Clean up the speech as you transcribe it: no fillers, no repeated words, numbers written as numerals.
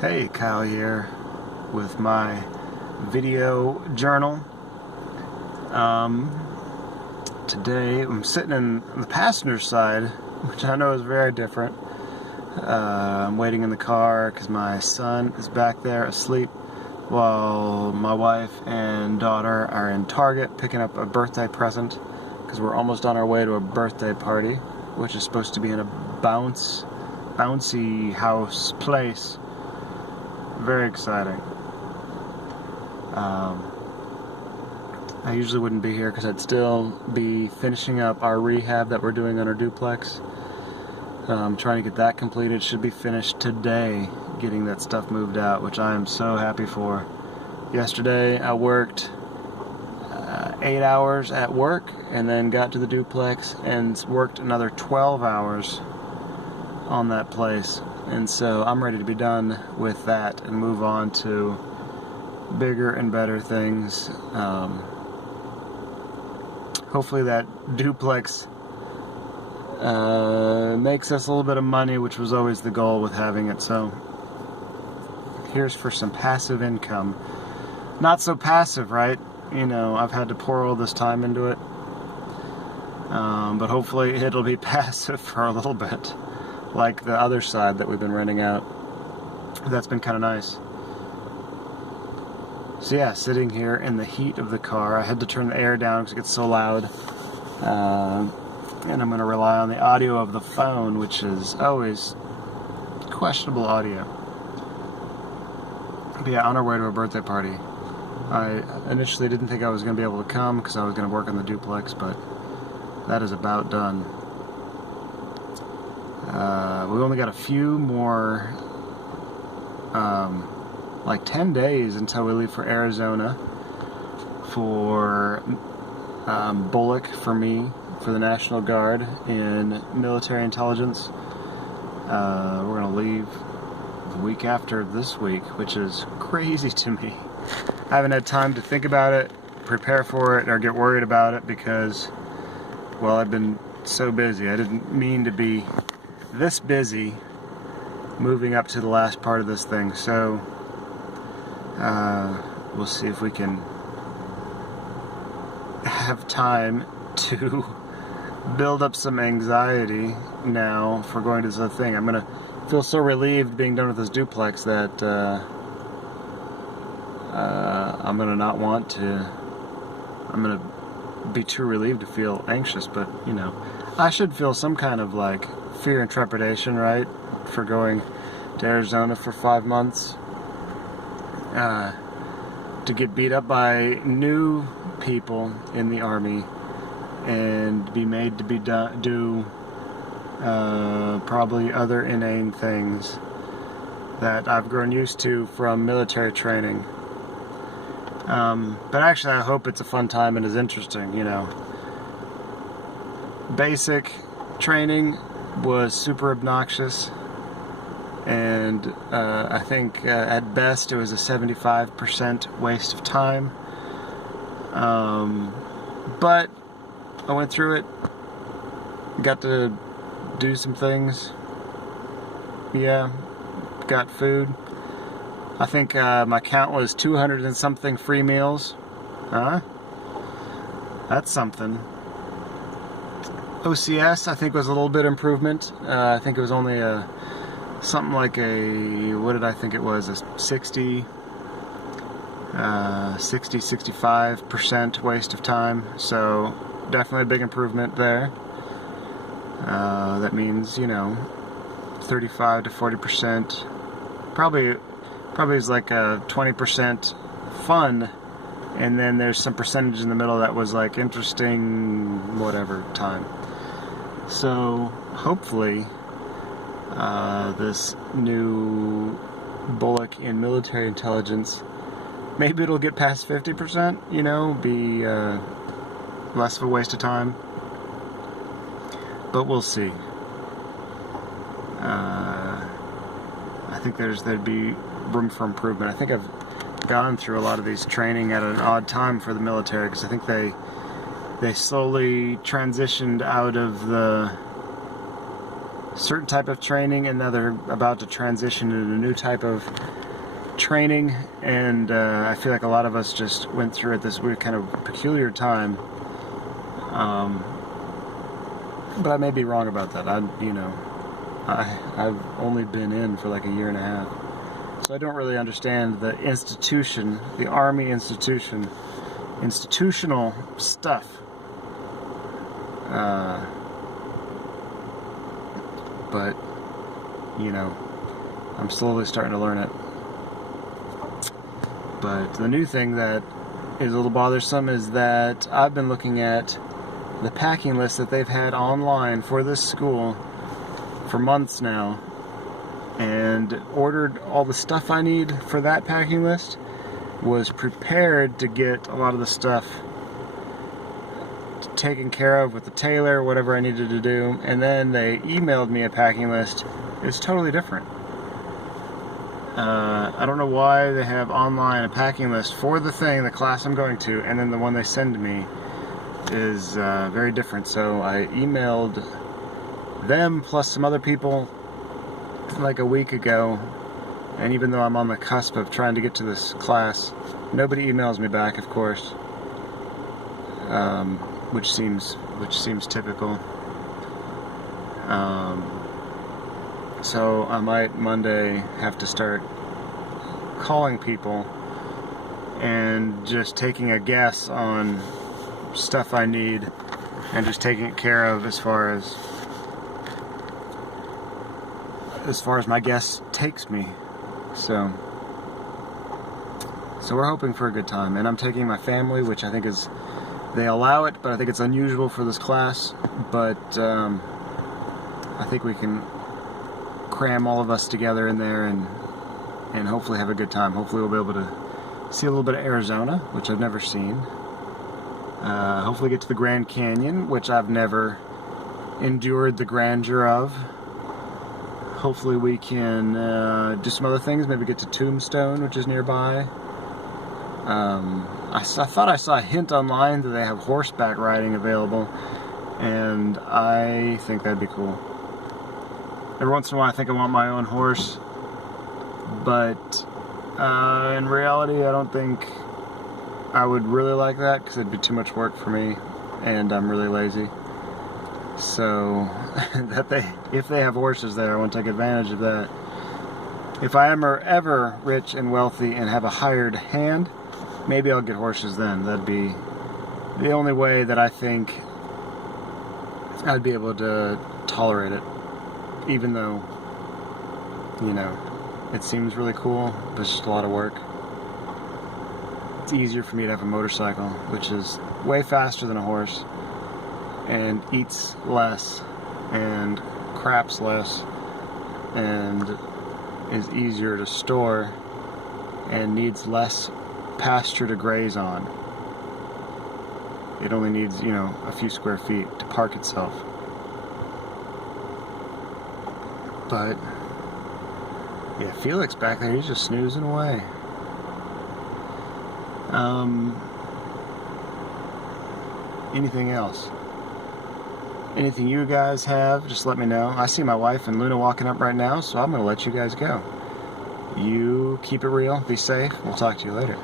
Hey, Kyle here with my video journal. Today I'm sitting in the passenger side, which I know is very different. I'm waiting in the car because my son is back there asleep while my wife and daughter are in Target picking up a birthday present because we're almost on our way to a birthday party, which is supposed to be in a bouncy house place. Very exciting. I usually wouldn't be here because I'd still be finishing up our rehab that we're doing on our duplex. Trying to get that completed. Should be finished today, getting that stuff moved out, which I am so happy for. Yesterday I worked 8 hours at work and then got to the duplex and worked another 12 hours on that place. And so I'm ready to be done with that and move on to bigger and better things. Hopefully that duplex makes us a little bit of money, which was always the goal with having it. So here's for some passive income. Not so passive, right? You know, I've had to pour all this time into it. But hopefully it'll be passive for a little bit. Like the other side that we've been renting out. That's been kind of nice. So yeah, sitting here in the heat of the car. I had to turn the air down because it gets so loud. And I'm going to rely on the audio of the phone, which is always questionable audio. But yeah, on our way to a birthday party. I initially didn't think I was going to be able to come because I was going to work on the duplex, but that is about done. We've only got a few more, like 10 days until we leave for Arizona for BOLC for me, for the National Guard in military intelligence. We're going to leave the week after this week, which is crazy to me. I haven't had time to think about it, prepare for it, or get worried about it because, well, I've been so busy. I didn't mean to be this busy moving up to the last part of this thing, so we'll see if we can have time to build up some anxiety now for going to this other thing. I'm gonna feel so relieved being done with this duplex that I'm gonna not want to. I'm gonna be too relieved to feel anxious, but you know, I should feel some kind of like fear and trepidation, right, for going to Arizona for 5 months to get beat up by new people in the Army and be made to do probably other inane things that I've grown used to from military training. But actually I hope it's a fun time and is interesting, you know. Basic training was super obnoxious, and I think at best it was a 75% waste of time. But I went through it, got to do some things. Yeah, got food. I think my count was 200 and something free meals. Huh? That's something. OCS, I think, was a little bit improvement. I think it was only something like what did I think it was? A 65% waste of time. So definitely a big improvement there. That means, you know, 35 to 40%. Probably is like a 20% fun, and then there's some percentage in the middle that was like interesting, whatever time. So hopefully this new BOLC in military intelligence, maybe it'll get past 50%, you know, be less of a waste of time, but we'll see. I think there'd be room for improvement. I think I've gone through a lot of these training at an odd time for the military because I think they slowly transitioned out of the certain type of training, and now they're about to transition into a new type of training, and I feel like a lot of us just went through it this weird kind of peculiar time. But I may be wrong about that. I've only been in for like a year and a half, so I don't really understand the institution, the Army institution, institutional stuff. But I'm slowly starting to learn it. But the new thing that is a little bothersome is that I've been looking at the packing list that they've had online for this school for months now, and ordered all the stuff I need for that packing list, was prepared to get a lot of the stuff taken care of with the tailor, whatever I needed to do, and then they emailed me a packing list. It's totally different. I don't know why they have online a packing list for the class I'm going to, and then the one they send me is very different. So I emailed them plus some other people like a week ago, and even though I'm on the cusp of trying to get to this class, nobody emails me back, of course, which seems typical. So I might Monday have to start calling people and just taking a guess on stuff I need and just taking it care of as far as my guess takes me. So we're hoping for a good time, and I'm taking my family, which I think is, they allow it, but I think it's unusual for this class. But I think we can cram all of us together in there and hopefully have a good time. Hopefully we'll be able to see a little bit of Arizona, which I've never seen. Hopefully get to the Grand Canyon, which I've never endured the grandeur of. Hopefully we can do some other things, maybe get to Tombstone, which is nearby. I thought I saw a hint online that they have horseback riding available, and I think that'd be cool. Every once in a while I think I want my own horse, but in reality I don't think I would really like that, because it'd be too much work for me, and I'm really lazy. So if they have horses there, I want to take advantage of that. If I am ever rich and wealthy and have a hired hand, maybe I'll get horses then. That'd be the only way that I think I'd be able to tolerate it, even though, it seems really cool, but it's just a lot of work. It's easier for me to have a motorcycle, which is way faster than a horse, and eats less, and craps less, and is easier to store, and needs less pasture to graze on. It only needs, a few square feet to park itself. But yeah, Felix back there, he's just snoozing away. Anything else? Anything you guys have, just let me know. I see my wife and Luna walking up right now, so I'm going to let you guys go. You keep it real, be safe, we'll talk to you later.